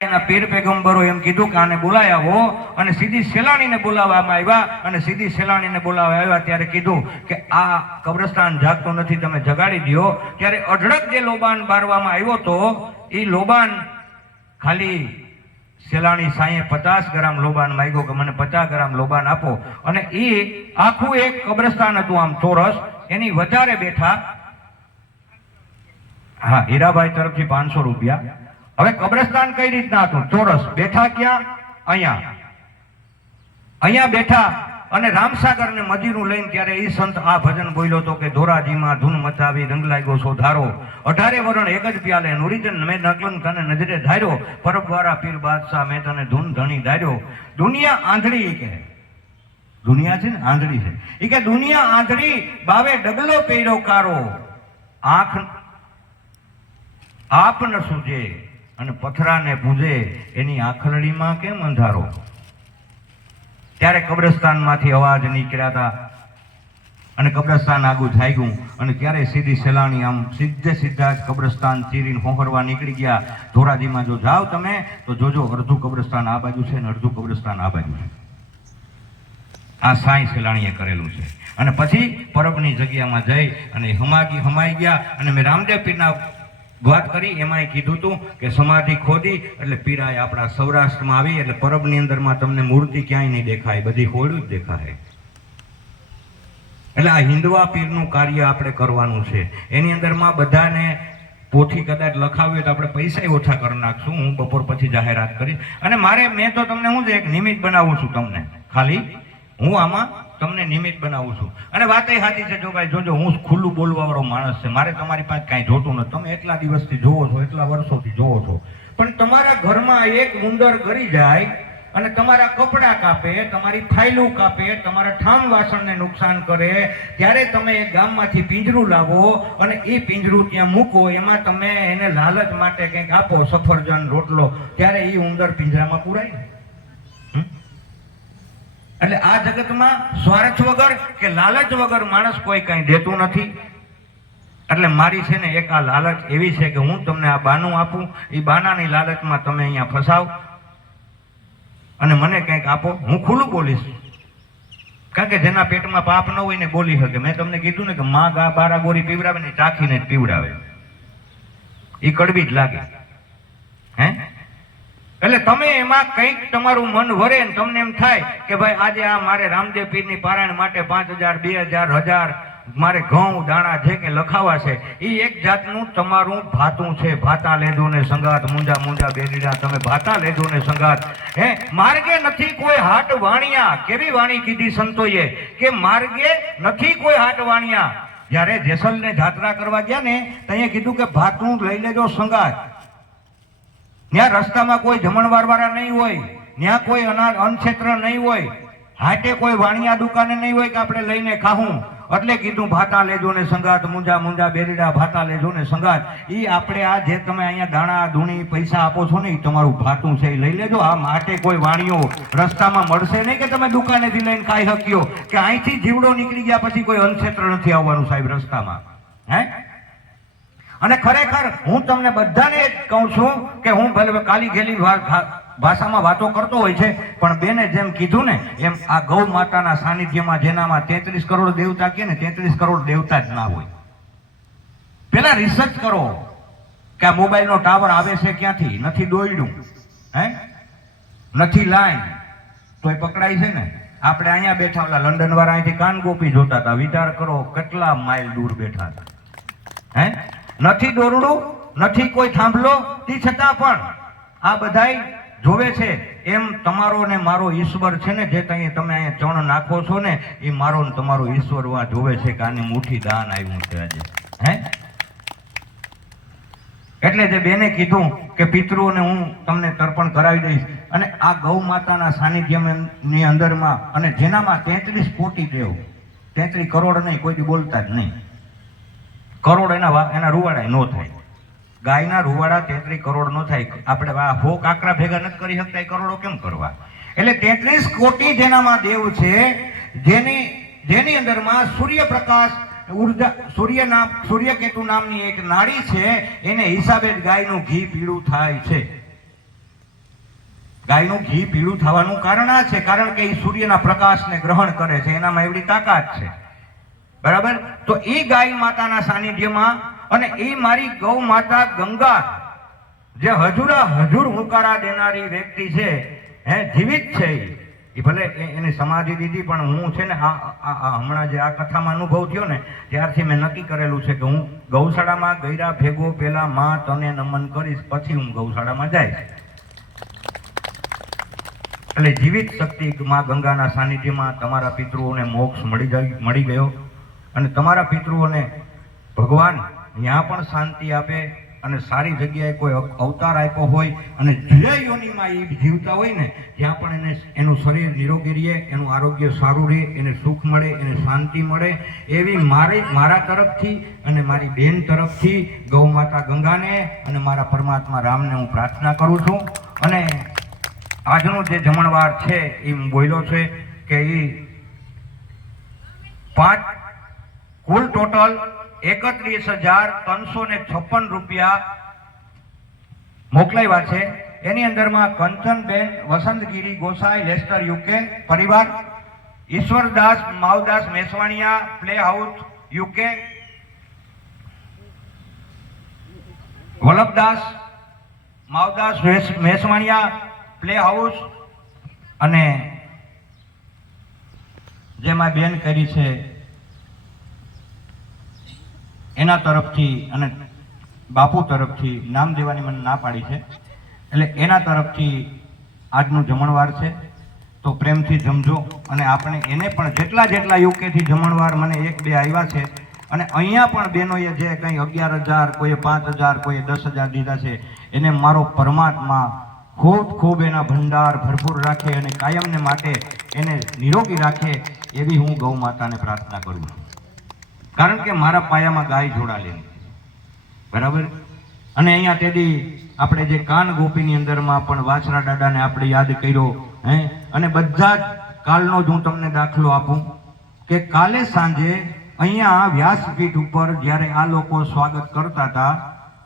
એના પીર પેગંબરો એમ કીધું કે આને બોલાય આવો અને સીધી સેલાણીને બોલાવવામાં આવ્યા. અને સીધી સેલાણીને બોલાવવા આવ્યા ત્યારે કીધું કે આ કબ્રસ્તાન જાગતું નથી, તમે જગાડી દ્યો. ત્યારે અઢળક જે લોબાન બારવામાં આવ્યો તો એ લોબાન ખાલી સેલાણી સાંયે પચાસ ગ્રામ લોબાન માગ્યો કે મને પચાસ ગ્રામ લોબાન આપો. અને એ આખું એક કબ્રસ્તાન હતું આમ ચોરસ. એની વધારે બેઠા, હા, હીરાભાઈ તરફથી પાંચસો રૂપિયા. હવે કબ્રસ્તાન કઈ રીતના હતું? ચોરસ. બેઠા ક્યાં? અહીંયા. અહીંયા બેઠા અને રામસાગર ને મદીનું લઈને ત્યારે એ સંત આ ભજન બોલ્યો હતો કે ધોરાજીમાં ધૂન મચાવી રંગ લાગ્યો સો ધારો. અઢારે વરણ એક જ પ્યાલે નુરીજન મેં નકલન તને નજરે ધાર્યો. પરબવારા પીર બાદશાહ મેં તને ધૂન ધણી ધાર્યો. દુનિયા આંધળી કે. દુનિયા છે ને? આંધળી છે. એ કે દુનિયા આંધળી, બાવે ડગલો પહેર્યો કારો. આંખ આપ ન સૂજે. અને પથરાને પૂજે એની આખલડીમાં કેમ અંધારો? ત્યારે કબ્રસ્તાનમાંથી અવાજ નીકળ્યા હતા અને કબ્રસ્તાન આગું જાગ્યું અને ત્યારે સીધી સેલાણી આમ સીધે સીધા જ કબ્રસ્તાન ચીરીને હોહરવા નીકળી ગયા. ધોરાજીમાં જો જાઓ તમે, તો જોજો અડધું કબ્રસ્તાન આ બાજુ છે અને અડધું કબ્રસ્તાન આ બાજુ છે. આ સાંઈ સેલાણીએ કરેલું છે. અને પછી પરબની જગ્યામાં જઈ અને હમાગી હમાઈ ગયા અને મેં રામદેવ પીરના વાત કરી, એમાંય કીધું હતું કે સમાધિ ખોદી, એટલે પીરાય આપણા સૌરાષ્ટ્રમાં આવી, એટલે પરબની અંદરમાં તમને મૂર્તિ ક્યાંય નહીં દેખાય, બધી હોળું જ દેખાય. એટલે આ હિન્દવા પીરનું કાર્ય આપણે કરવાનું છે. એની અંદરમાં બધાને પોથી કદાચ લખાવી તો આપણે પૈસા ઓછા કરી નાખશું, હું બપોર પછી જાહેરાત કરીશ. અને મારે, મેં તો તમને હું છે એક નિમિત્ત બનાવું છું તમને. ખાલી હું આમાં તમને નિમિત્ત બનાવું છું. અને વાત એ સાચી છે જો ભાઈ જોજો, હું ખુલ્લું બોલવા વાળો માણસ છે. મારે તમારી પાસે કાંઈ જોતું નથી. તમે એટલા દિવસથી જોવો છો, એટલા વર્ષોથી જોવો છો. પણ તમારા ઘરમાં એક ઉંદર ગરી જાય અને તમારા કપડાં કાપે, તમારી ફાઇલું કાપે, તમારા ઠામ વાસણને નુકસાન કરે, ત્યારે તમે એ ગામમાંથી પિંજરું લાવો અને એ પિંજરું ત્યાં મૂકો. એમાં તમે એને લાલચ માટે કંઈક આપો, સફરજન, રોટલો, ત્યારે એ ઉંદર પિંજરામાં પુરાય. ને? એટલે આ જગતમાં સ્વાર્થ વગર કે લાલચ વગર માણસ કોઈ કંઈ દેતું નથી. એટલે મારી છે ને એક આ લાલચ એવી છે કે હું તમને આ બાનું આપું. એ બાનાની લાલચમાં તમે અહીંયા ફસાવ. અને મને કંઈક આપો. હું ખુલ્લું બોલીશ. કારણ કે જેના પેટમાં પાપ ન હોય ને બોલી શકે. મેં તમને કીધું ને કે માં ગા બારા ગોરી પીવડાવે ને ચાખીને પીવડાવે. એ કડવી જ લાગે. હે? એટલે તમે એમાં કંઈક તમારું મન વરે ને તમને એમ થાય કે ભાઈ આજે આ મારે રામદેવ પીરની પારાયણ માટે પાંચ હજાર, બે હજાર હજાર મારે ઘઉં, દાણા જે કે લખાવા છે એ એક જાતનું તમારું ભાતું છે. ભાતા લેજો ને સંગાત, મુંજા મુંજા, બેરીડા, તમે ભાતા લેજો ને સંગાત. હે, માર્ગે નથી કોઈ હાટ વાણિયા. કેવી વાણી કીધી સંતોએ? કે માર્ગે નથી કોઈ હાટ વાણિયા. જ્યારે જેસલને જાત્રા કરવા ગયા ને ત્યાં કીધું કે ભાતું લઈ લેજો સંગાત. ત્યાં રસ્તામાં કોઈ જમણવારવાળા નહીં હોય ત્યાં કોઈ અનાજ અન્નક્ષેત્ર નહીં હોય, હાટે કોઈ વાણિયા દુકાને નહીં હોય કે આપણે લઈને ખાવું એટલે કીધું, ભાતા લેજો ને સંગાત, મુંજા મુંજા, બેરડા, ભાતા લેજો ને સંગાત. એ આપણે આ જે તમે અહીંયા દાણા ધૂણી પૈસા આપો છો ને એ તમારું ભાતું છે એ લઈ લેજો. આ માટે કોઈ વાણીઓ રસ્તામાં મળશે નહીં કે તમે દુકાનેથી લઈને ખાઈ શક્યો કે અહીંથી જીવડો નીકળી ગયા પછી કોઈ અન્નક્ષેત્ર નથી આવવાનું સાહેબ રસ્તામાં. હે? અને ખરેખર હું તમને બધાને જ કહું છું કે હું ભલે કાલી ગેલી ભાષામાં વાતો કરતો હોય છે, પણ બેને જેમ કીધું ને, એમ આ ગૌ માતાના સાનિધ્યમાં જેનામાં તેત્રીસ કરોડ દેવતા કે ને, તેત્રીસ કરોડ દેવતા જ ના હોય. પેલા રિસર્ચ કરો કે આ મોબાઈલનો ટાવર આવે છે ક્યાંથી? નથી દોયડું, હે? નથી લાઈન. તો એ પકડાય છે ને? આપણે અહીંયા બેઠા ઓલા લંડન વાળા અહીંથી કાનગોપી જોતા હતા. વિચાર કરો કેટલા માઇલ દૂર બેઠા હતા. હે? નથી દોરડું, નથી કોઈ થાંભલો, તે છતાં પણ આ બધાય જોવે છે, એમ તમારો ને મારો ઈશ્વર છે ને, જે તઈ તમે અહીંયા ચણ નાખો છો ને, એ મારો ને તમારો ઈશ્વર વા જોવે છે કે આની મુઠ્ઠી દાન આવ્યું છે આજે. હે? એટલે જે બેને કીધું કે પિતૃઓને હું તમને તર્પણ કરાવી દઈશ, અને આ ગૌ માતાના સાનિધ્યની અંદરમાં, અને જેનામાં તેત્રીસ કોટી દેવ તેત્રીસ કરોડ નહીં, કોઈ બોલતા જ નહીં. કરોડ એના એના રૂવાડા નો થાય. ગાયના રૂવાડા તેત્રીસ કરોડ નો થાય. આપણે આ હો કાકરા ભેગા નથી કરી શકતા, એ કરોડો કેમ કરવા? એટલે તેત્રીસ કોટી જેનામાં દેવ છે, જેની જેની અંદરમાં સૂર્યપ્રકાશ, ઊર્જા સૂર્ય નામ સૂર્યકેતુ નામની એક નાડી છે, એને હિસાબે ગાયનું ઘી પીળું થાય છે. ગાયનું ઘી પીળું થવાનું કારણ આ છે, કારણ કે એ સૂર્યના પ્રકાશને ગ્રહણ કરે છે, એનામાં એવડી તાકાત છે. બરાબર? તો એ ગાય માતાના સાનિધ્યમાં અને એ મારી ગૌ માતા ગંગા, જે હજુરા હજુર હુંકારા દેનારી વ્યક્તિ છે, હે, જીવિત છે. ઈ ભલે એને સમાધિ દીધી, પણ હું છે ને આ હમણાં જે આ કથામાં અનુભવ થયો ને, ત્યારથી મેં નક્કી કરેલું છે કે હું ગૌશાળામાં ગયરા ભેગો પેલા માં તને નમન કરીશ, પછી હું ગૌશાળામાં જઈશ. એટલે જીવિત શક્તિ માં ગંગાના સાનિધ્યમાં તમારા પિતૃઓને મોક્ષ મળી જાય, મળી ગયો. અને તમારા પિતૃઓને ભગવાન ત્યાં પણ શાંતિ આપે અને સારી જગ્યાએ કોઈ અવતાર આપ્યો હોય અને જે યોનિમાં એ જીવતા હોય ને, ત્યાં પણ એને એનું શરીર નિરોગી રહે, એનું આરોગ્ય સારું રહે, એને સુખ મળે, એને શાંતિ મળે. એવી મારી, મારા તરફથી અને મારી બેન તરફથી ગૌ માતા ગંગાને અને મારા પરમાત્મા રામને હું પ્રાર્થના કરું છું. અને આજનો જે જમણવાર છે એ બોલ્યો છે કે એ પાંચ કુલ ટોટલ એકત્રીસ હજાર ત્રણસો ને છપ્પન રૂપિયા મોકલાવ્યા છે. એની અંદરમાં કંચનબેન, વસંતગીરી ગોસાઈ, લેસ્ટર યુકે પરિવાર, Ishwardas, Mavdas Meswaniya, play house UK, Vallabhdas, Mavdas Meswaniya, play house અને જેમાં બેન કરી છે એના તરફથી અને બાપુ તરફથી નામ દેવાની મને ના પાડી છે. એટલે એના તરફથી આજનું જમણવાર છે. તો પ્રેમથી જમજો અને આપણે એને પણ જેટલા જેટલા યુકેથી જમણવાર મને એક બે આવ્યા છે અને અહીંયા પણ બહેનોએ જે કંઈ અગિયાર હજાર, કોઈએ પાંચ હજાર, કોઈએ દસ હજાર દીધા છે, એને મારો પરમાત્મા ખૂબ ખૂબ એના ભંડાર ભરપૂર રાખે અને કાયમને માટે એને નિરોગી રાખે એવી હું ગૌ માતાને પ્રાર્થના કરું છું. કારણ કે મારા પાયામાં ગાય જોડાયેલી બરાબર? અને અહીંયા તેથી આપણે જે કાન ગોપીની અંદરમાં પણ વાછરા દાદાને આપણે યાદ કર્યો, હે? અને બધા જ કાલનો જ હું તમને દાખલો આપું કે કાલે સાંજે અહીંયા વ્યાસપીઠ ઉપર જ્યારે આ લોકો સ્વાગત કરતા હતા,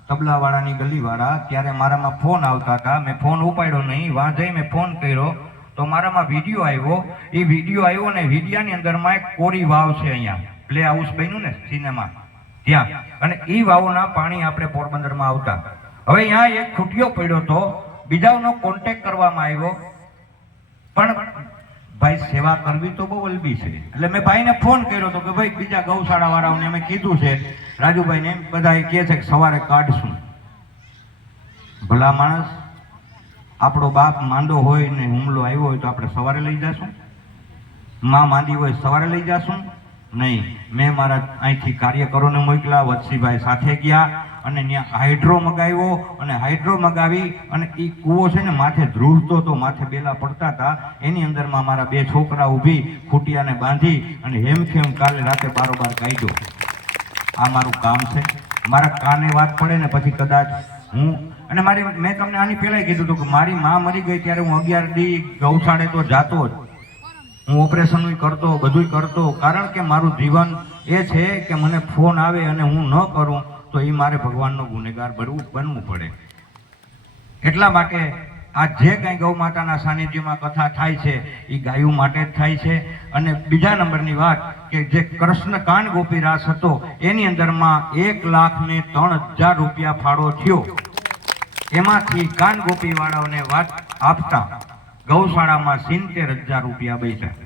તબલાવાળાની ગલીવાળા, ત્યારે મારામાં ફોન આવતા હતા. મેં ફોન ઉપાડ્યો નહીં વાં જઈ મેં ફોન કર્યો. તો મારામાં વીડિયો આવ્યો. એ વીડિયો આવ્યો ને વિડીયાની અંદરમાં એક કોરી વાવ છે અહીંયા. પ્લે હાઉસ બન્યું ને સિનેમા. ત્યાં. અને એ વાવોના પાણી આપણે પોરબંદરમાં આવતા. હવે અહીંયા એક ખૂટ્યો પડ્યો તો બીજાનો કોન્ટેક કરવામાં આવ્યો. પણ ભાઈ સેવા કરવી તો બહુ અલબી છે. એટલે મેં ભાઈને ફોન કર્યો તો કે ભાઈ બીજા ગૌશાળા વાળાઓને અમે કીધું છે, રાજુભાઈને બધા એ કહે છે કે સવારે કાઢશું. ભલા માણસ, આપણો બાપ માંદો હોય ને હુમલો આવ્યો હોય તો આપણે સવારે લઈ જશું. માં માંદી હોય સવારે લઈ જશું. નહીં. મેં મારા અહીંથી કાર્યકરોને મોકલા વત્સીભાઈ સાથે ગયા અને ત્યાં હાઇડ્રો મગાવ્યો અને હાઇડ્રો મગાવી અને એ કૂવો છે ને માથે ધ્રુવતો તો માથે બેલા પડતા હતા. એની અંદરમાં મારા બે છોકરા ઊભી, ખૂટિયાને બાંધી અને હેમખેમ કાલે રાતે બારોબાર કાઢ્યો આ મારું કામ છે. મારા કાને વાત પડે ને પછી કદાચ હું અને મારી, મેં તમને આની પહેલાં કીધું હતું કે મારી મા મરી ગઈ ત્યારે હું અગિયાર દી ગૌશાળે તો જાતો જ. હું ઓપરેશન કરતો, બધુંય કરતો. કારણ કે મારું જીવન એ છે કે મને ફોન આવે અને હું ન કરું, તો એ મારે ભગવાનનો ગુનેગાર બનવું બનવું પડે. એટલા માટે આ જે કંઈ ગૌ માતાના સાનિધ્યમાં કથા થાય છે એ ગાયું માટે જ થાય છે. અને બીજા નંબરની વાત કે જે કૃષ્ણ કાન ગોપી રાસ હતો, એની અંદરમાં એક લાખ ને ત્રણ હજાર રૂપિયા ફાળો થયો. એમાંથી કાન ગોપીવાળાઓને વાત આપતા ગૌશાળામાં સિત્તેર હજાર રૂપિયા બચ્યા